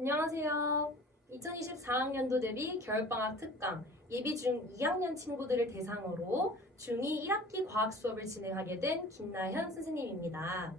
안녕하세요. 2024학년도 대비 겨울방학 특강 예비 중 2학년 친구들을 대상으로 중2 1학기 과학 수업을 진행하게 된 김나현 선생님입니다.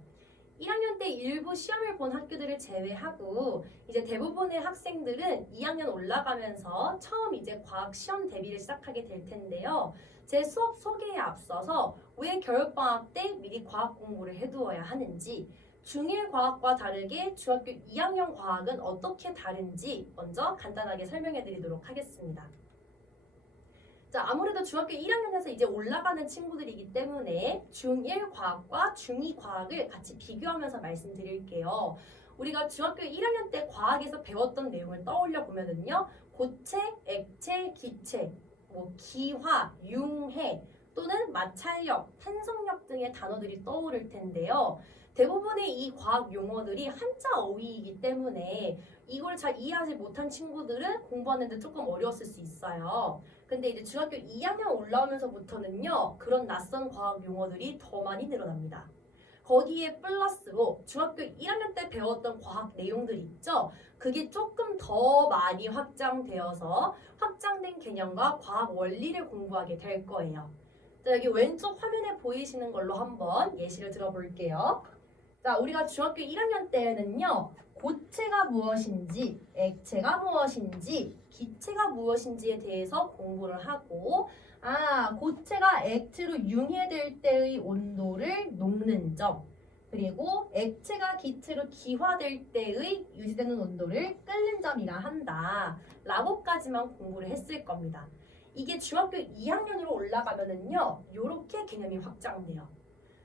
1학년 때 일부 시험을 본 학교들을 제외하고 이제 대부분의 학생들은 2학년 올라가면서 처음 이제 과학 시험 대비를 시작하게 될 텐데요. 제 수업 소개에 앞서서 왜 겨울방학 때 미리 과학 공부를 해두어야 하는지 중1 과학과 다르게 중학교 2학년 과학은 어떻게 다른지 먼저 간단하게 설명해 드리도록 하겠습니다. 자, 아무래도 중학교 1학년에서 이제 올라가는 친구들이기 때문에 중1 과학과 중2 과학을 같이 비교하면서 말씀드릴게요. 우리가 중학교 1학년 때 과학에서 배웠던 내용을 떠올려 보면은요. 고체, 액체, 기체, 뭐 기화, 융해 또는 마찰력, 탄성력 등의 단어들이 떠오를 텐데요. 대부분의 이 과학 용어들이 한자 어휘이기 때문에 이걸 잘 이해하지 못한 친구들은 공부하는데 조금 어려웠을 수 있어요. 근데 이제 중학교 2학년 올라오면서부터는요, 그런 낯선 과학 용어들이 더 많이 늘어납니다. 거기에 플러스로 중학교 1학년 때 배웠던 과학 내용들 있죠? 그게 조금 더 많이 확장되어서 확장된 개념과 과학 원리를 공부하게 될 거예요. 자, 여기 왼쪽 화면에 보이시는 걸로 한번 예시를 들어볼게요. 자, 우리가 중학교 1학년 때는요, 고체가 무엇인지, 액체가 무엇인지, 기체가 무엇인지에 대해서 공부를 하고, 아, 고체가 액체로 융해될 때의 온도를 녹는 점, 그리고 액체가 기체로 기화될 때의 유지되는 온도를 끓는 점이라 한다. 라고까지만 공부를 했을 겁니다. 이게 중학교 2학년으로 올라가면은요, 요렇게 개념이 확장돼요.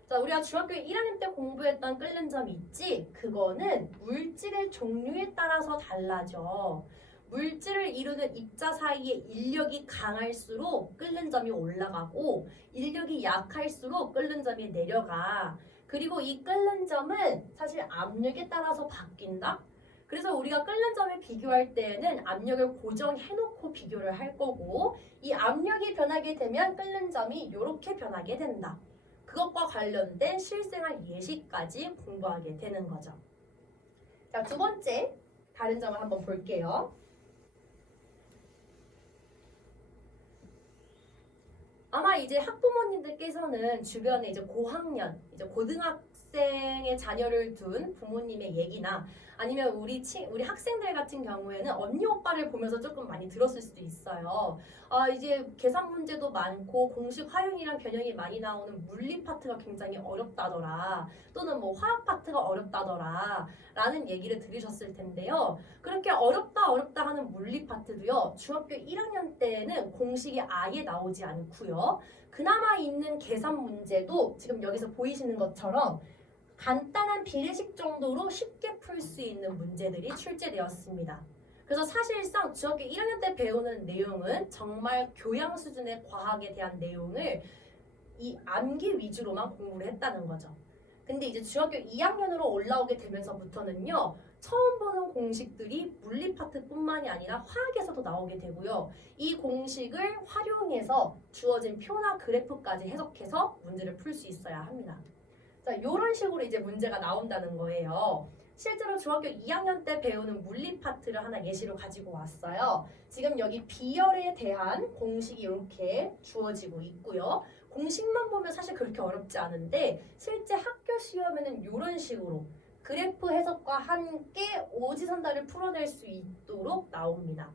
자, 우리가 중학교 1학년 때 공부했던 끓는 점 있지? 그거는 물질의 종류에 따라서 달라져. 물질을 이루는 입자 사이의 인력이 강할수록 끓는 점이 올라가고 인력이 약할수록 끓는 점이 내려가. 그리고 이 끓는 점은 사실 압력에 따라서 바뀐다. 그래서 우리가 끓는 점을 비교할 때에는 압력을 고정해놓고 비교를 할 거고 이 압력이 변하게 되면 끓는 점이 이렇게 변하게 된다. 그것과 관련된 실생활 예시까지 공부하게 되는 거죠. 자, 두 번째 다른 점을 한번 볼게요. 아마 이제 학부모님들께서는 주변에 이제 고학년, 이제 고등학 생의 자녀를 둔 부모님의 얘기나 아니면 우리 친 우리 학생들 같은 경우에는 언니 오빠를 보면서 조금 많이 들었을 수도 있어요. 아 이제 계산 문제도 많고 공식 활용이란 변형이 많이 나오는 물리 파트가 굉장히 어렵다더라. 또는 뭐 화학 파트가 어렵다더라. 라는 얘기를 들으셨을 텐데요. 그렇게 어렵다 어렵다 하는 물리 파트도요. 중학교 1학년 때는 공식이 아예 나오지 않고요. 그나마 있는 계산 문제도 지금 여기서 보이시는 것처럼 간단한 비례식 정도로 쉽게 풀 수 있는 문제들이 출제되었습니다. 그래서 사실상 중학교 1학년 때 배우는 내용은 정말 교양 수준의 과학에 대한 내용을 이 암기 위주로만 공부를 했다는 거죠. 근데 이제 중학교 2학년으로 올라오게 되면서부터는요, 처음 보는 공식들이 물리 파트뿐만이 아니라 화학에서도 나오게 되고요. 이 공식을 활용해서 주어진 표나 그래프까지 해석해서 문제를 풀 수 있어야 합니다. 자, 이런 식으로 이제 문제가 나온다는 거예요. 실제로 중학교 2학년 때 배우는 물리 파트를 하나 예시로 가지고 왔어요. 지금 여기 비열에 대한 공식이 이렇게 주어지고 있고요. 공식만 보면 사실 그렇게 어렵지 않은데 실제 학교 시험에는 이런 식으로 그래프 해석과 함께 오지선다를 풀어낼 수 있도록 나옵니다.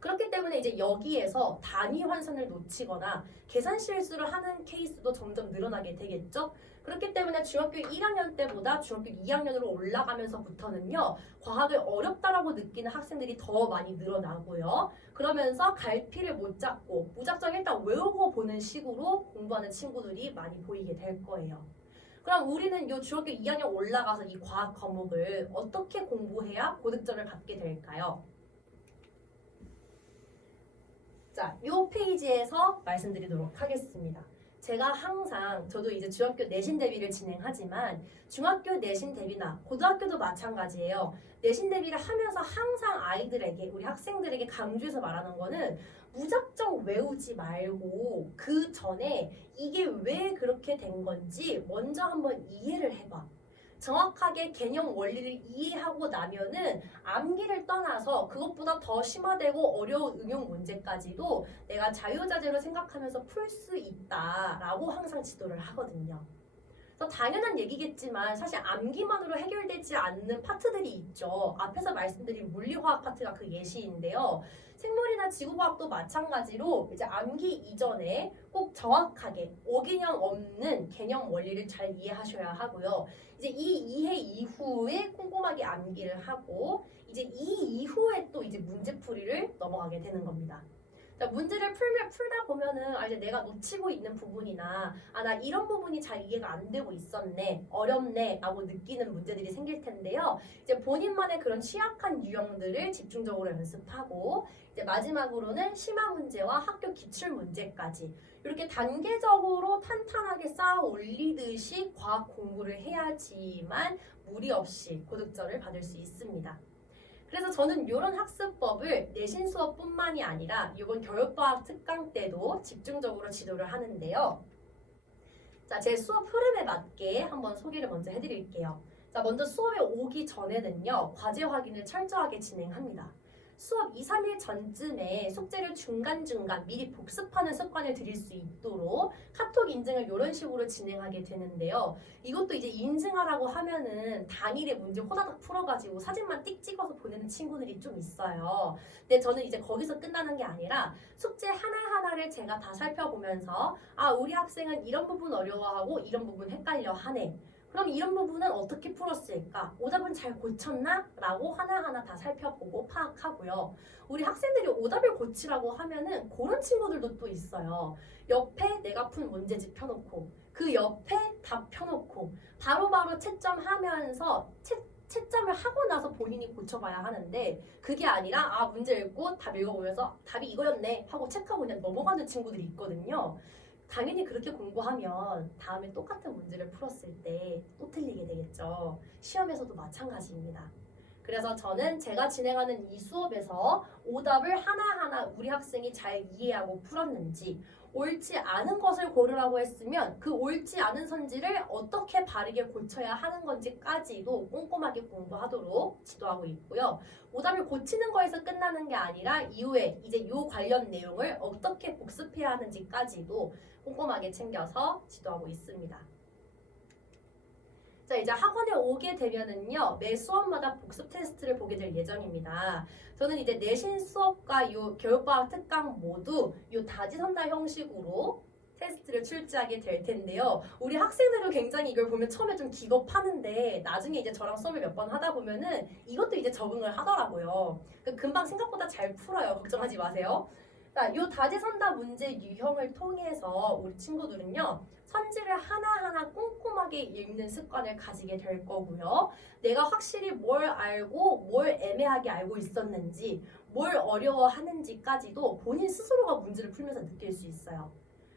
그렇기 때문에 이제 여기에서 단위 환산을 놓치거나 계산 실수를 하는 케이스도 점점 늘어나게 되겠죠. 그렇기 때문에 중학교 1학년 때보다 중학교 2학년으로 올라가면서부터는요, 과학을 어렵다라고 느끼는 학생들이 더 많이 늘어나고요. 그러면서 갈피를 못 잡고 무작정 일단 외우고 보는 식으로 공부하는 친구들이 많이 보이게 될 거예요. 그럼 우리는 이 중학교 2학년 올라가서 이 과학 과목을 어떻게 공부해야 고득점을 받게 될까요? 자, 이 페이지에서 말씀드리도록 하겠습니다. 제가 항상 저도 이제 중학교 내신 대비를 진행하지만 중학교 내신 대비나 고등학교도 마찬가지예요. 내신 대비를 하면서 항상 아이들에게 우리 학생들에게 강조해서 말하는 거는 무작정 외우지 말고 그 전에 이게 왜 그렇게 된 건지 먼저 한번 이해를 해봐. 정확하게 개념 원리를 이해하고 나면은 암기를 떠나서 그것보다 더 심화되고 어려운 응용 문제까지도 내가 자유자재로 생각하면서 풀 수 있다라고 항상 지도를 하거든요. 당연한 얘기겠지만 사실 암기만으로 해결되지 않는 파트들이 있죠. 앞에서 말씀드린 물리화학 파트가 그 예시인데요. 생물이나 지구과학도 마찬가지로 이제 암기 이전에 꼭 정확하게 어기념 없는 개념 원리를 잘 이해하셔야 하고요. 이제 이 이해 이후에 꼼꼼하게 암기를 하고 이제 이 이후에 또 이제 문제풀이를 넘어가게 되는 겁니다. 자, 문제를 풀면 풀다 보면은 아 이제 내가 놓치고 있는 부분이나 아 나 이런 부분이 잘 이해가 안 되고 있었네 어렵네라고 느끼는 문제들이 생길 텐데요. 이제 본인만의 그런 취약한 유형들을 집중적으로 연습하고 이제 마지막으로는 심화 문제와 학교 기출 문제까지 이렇게 단계적으로 탄탄하게 쌓아 올리듯이 과학 공부를 해야지만 무리 없이 고득점을 받을 수 있습니다. 그래서 저는 이런 학습법을 내신 수업뿐만이 아니라 이번 교육과학 특강 때도 집중적으로 지도를 하는데요. 자, 제 수업 흐름에 맞게 한번 소개를 먼저 해드릴게요. 자, 먼저 수업에 오기 전에는요, 과제 확인을 철저하게 진행합니다. 수업 2, 3일 전쯤에 숙제를 중간중간 미리 복습하는 습관을 들일 수 있도록 카톡 인증을 이런 식으로 진행하게 되는데요. 이것도 이제 인증하라고 하면은 당일에 문제 호다닥 풀어가지고 사진만 띡 찍어서 보내는 친구들이 좀 있어요. 근데 저는 이제 거기서 끝나는 게 아니라 숙제 하나하나를 제가 다 살펴보면서 아, 우리 학생은 이런 부분 어려워하고 이런 부분 헷갈려 하네. 그럼 이런 부분은 어떻게 풀었을까? 오답은 잘 고쳤나? 라고 하나하나 다 살펴보고 파악하고요. 우리 학생들이 오답을 고치라고 하면은 그런 친구들도 또 있어요. 옆에 내가 푼 문제집 펴놓고 그 옆에 답 펴놓고 바로바로 채점하면서 채, 채점을 하고 나서 본인이 고쳐봐야 하는데 그게 아니라 아 문제 읽고 답 읽어보면서 답이 이거였네 하고 체크하고 그냥 넘어가는 친구들이 있거든요. 당연히 그렇게 공부하면 다음에 똑같은 문제를 풀었을 때 또 틀리게 되겠죠. 시험에서도 마찬가지입니다. 그래서 저는 제가 진행하는 이 수업에서 오답을 하나하나 우리 학생이 잘 이해하고 풀었는지 옳지 않은 것을 고르라고 했으면 그 옳지 않은 선지를 어떻게 바르게 고쳐야 하는 건지까지도 꼼꼼하게 공부하도록 지도하고 있고요. 오답을 고치는 거에서 끝나는 게 아니라 이후에 이제 요 관련 내용을 어떻게 복습해야 하는지까지도 꼼꼼하게 챙겨서 지도하고 있습니다. 자, 이제 학원에 오게 되면은요, 매 수업마다 복습 테스트를 보게 될 예정입니다. 저는 이제 내신 수업과 요 교육과학 특강 모두 요 다지선다 형식으로 테스트를 출제하게 될 텐데요. 우리 학생들은 굉장히 이걸 보면 처음에 좀 기겁하는데 나중에 이제 저랑 수업을 몇 번 하다 보면은 이것도 이제 적응을 하더라고요. 그 금방 생각보다 잘 풀어요. 걱정하지 마세요. 자, 요 다지선다 문제 유형을 통해서 우리 친구들은요. 선지를 하나하나 꼼꼼하게 읽는 습관을 가지게 될 거고요. 내가 확실히 뭘 알고 뭘 애매하게 알고 있었는지, 뭘 어려워하는지까지도 본인 스스로가 문제를 풀면서 느낄 수 있어요.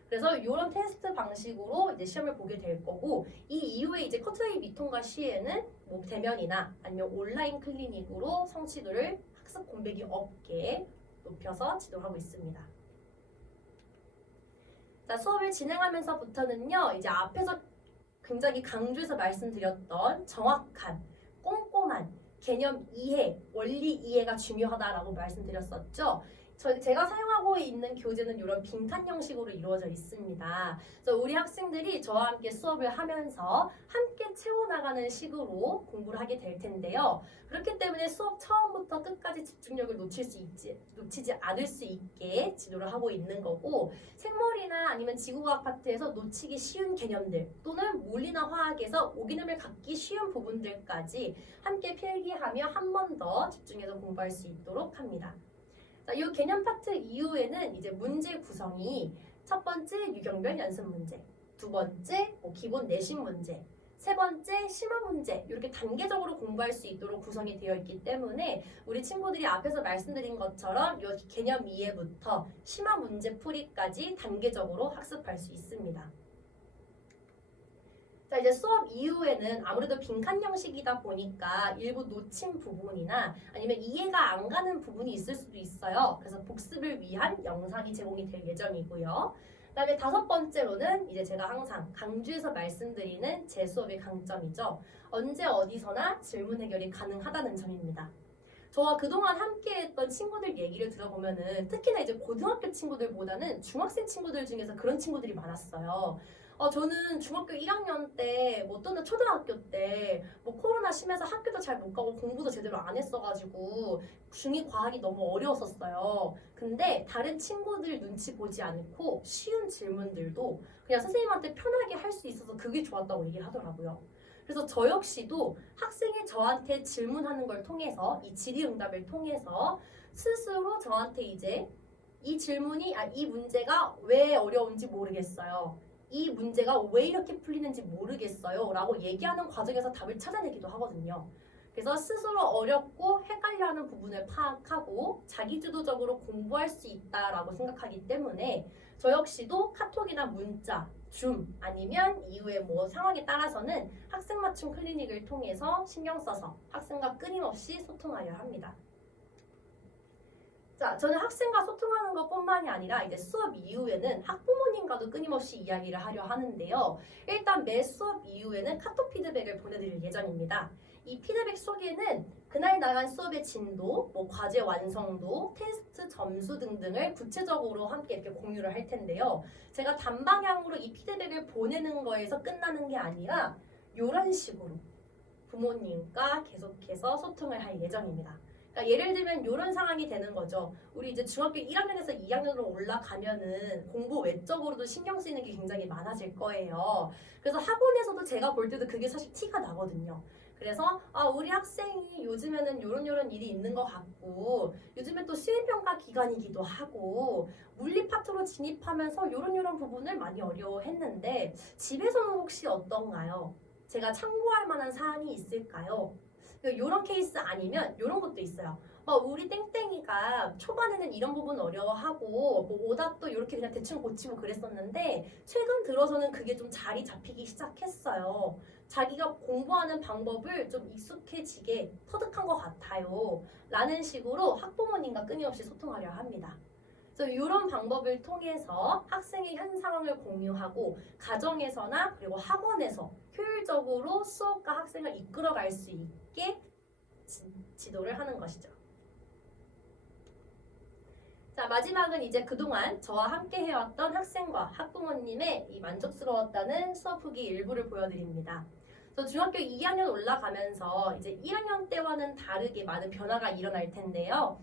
그래서 이런 테스트 방식으로 이제 시험을 보게 될 거고 이 이후에 이제 커트라이 미통과 시에는 뭐 대면이나 아니면 온라인 클리닉으로 성취도를 학습 공백이 없게 높여서 지도하고 있습니다. 자, 수업을 진행하면서부터는요, 이제 앞에서 굉장히 강조해서 말씀드렸던 정확한, 꼼꼼한 개념 이해, 원리 이해가 중요하다라고 말씀드렸었죠. 저, 제가 사용하고 있는 교재는 이런 빈칸 형식으로 이루어져 있습니다. 그래서 우리 학생들이 저와 함께 수업을 하면서 함께 채워나가는 식으로 공부를 하게 될 텐데요. 그렇기 때문에 수업 처음부터 끝까지 집중력을 놓칠 수 있지, 놓치지 않을 수 있게 지도를 하고 있는 거고 생물이나 아니면 지구과학 파트에서 놓치기 쉬운 개념들 또는 물리나 화학에서 오기념을 갖기 쉬운 부분들까지 함께 필기하며 한 번 더 집중해서 공부할 수 있도록 합니다. 자, 이 개념 파트 이후에는 이제 문제 구성이 첫 번째 유경별 연습 문제, 두 번째 뭐 기본 내신 문제, 세 번째 심화 문제 이렇게 단계적으로 공부할 수 있도록 구성이 되어 있기 때문에 우리 친구들이 앞에서 말씀드린 것처럼 이 개념 이해부터 심화 문제 풀이까지 단계적으로 학습할 수 있습니다. 자 이제 수업 이후에는 아무래도 빈칸 형식이다 보니까 일부 놓친 부분이나 아니면 이해가 안 가는 부분이 있을 수도 있어요. 그래서 복습을 위한 영상이 제공이 될 예정이고요. 그다음에 다섯 번째로는 이제 제가 항상 강조해서 말씀드리는 제 수업의 강점이죠. 언제 어디서나 질문 해결이 가능하다는 점입니다. 저와 그동안 함께했던 친구들 얘기를 들어보면은 특히나 이제 고등학교 친구들보다는 중학생 친구들 중에서 그런 친구들이 많았어요. 어, 저는 중학교 1학년 때, 뭐 또는 초등학교 때, 뭐 코로나 심해서 학교도 잘 못 가고 공부도 제대로 안 했어가지고 중2 과학이 너무 어려웠었어요. 근데 다른 친구들 눈치 보지 않고 쉬운 질문들도 그냥 선생님한테 편하게 할 수 있어서 그게 좋았다고 얘기를 하더라고요. 그래서 저 역시도 학생이 저한테 질문하는 걸 통해서 이 질의응답을 통해서 스스로 저한테 이제 이 질문이 아, 이 문제가 왜 어려운지 모르겠어요. 이 문제가 왜 이렇게 풀리는지 모르겠어요. 라고 얘기하는 과정에서 답을 찾아내기도 하거든요. 그래서 스스로 어렵고 헷갈려하는 부분을 파악하고 자기주도적으로 공부할 수 있다라고 생각하기 때문에 저 역시도 카톡이나 문자, 줌 아니면 이후에 뭐 상황에 따라서는 학생 맞춤 클리닉을 통해서 신경 써서 학생과 끊임없이 소통하려 합니다. 자, 저는 학생과 소통하는 것뿐만이 아니라 이제 수업 이후에는 학부모님과도 끊임없이 이야기를 하려 하는데요. 일단 매 수업 이후에는 카톡 피드백을 보내드릴 예정입니다. 이 피드백 속에는 그날 나간 수업의 진도, 뭐 과제 완성도, 테스트 점수 등등을 구체적으로 함께 이렇게 공유를 할 텐데요. 제가 단방향으로 이 피드백을 보내는 거에서 끝나는 게 아니라 이런 식으로 부모님과 계속해서 소통을 할 예정입니다. 그러니까 예를 들면 이런 상황이 되는 거죠. 우리 이제 중학교 1학년에서 2학년으로 올라가면은 공부 외적으로도 신경 쓰이는 게 굉장히 많아질 거예요. 그래서 학원에서도 제가 볼 때도 그게 사실 티가 나거든요. 그래서 아 우리 학생이 요즘에는 요런 요런 일이 있는 것 같고 요즘에 또 수행평가 기간이기도 하고 물리 파트로 진입하면서 요런 요런 부분을 많이 어려워했는데 집에서는 혹시 어떤가요? 제가 참고할 만한 사안이 있을까요? 이런 케이스 아니면 이런 것도 있어요. 어, 우리 땡땡이가 초반에는 이런 부분 어려워하고 뭐 오답도 이렇게 그냥 대충 고치고 그랬었는데 최근 들어서는 그게 좀 자리 잡히기 시작했어요. 자기가 공부하는 방법을 좀 익숙해지게 터득한 것 같아요. 라는 식으로 학부모님과 끊임없이 소통하려 합니다. 이런 방법을 통해서 학생의 현 상황을 공유하고 가정에서나 그리고 학원에서 효율적으로 수업과 학생을 이끌어갈 수 있게 지, 지도를 하는 것이죠. 자 마지막은 이제 그동안 저와 함께 해왔던 학생과 학부모님의 이 만족스러웠다는 수업 후기 일부를 보여드립니다. 저 중학교 2학년 올라가면서 이제 1학년 때와는 다르게 많은 변화가 일어날 텐데요.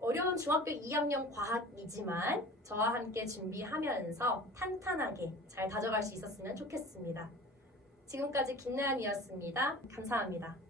어려운 중학교 2학년 과학이지만 저와 함께 준비하면서 탄탄하게 잘 다져갈 수 있었으면 좋겠습니다. 지금까지 김나연이었습니다. 감사합니다.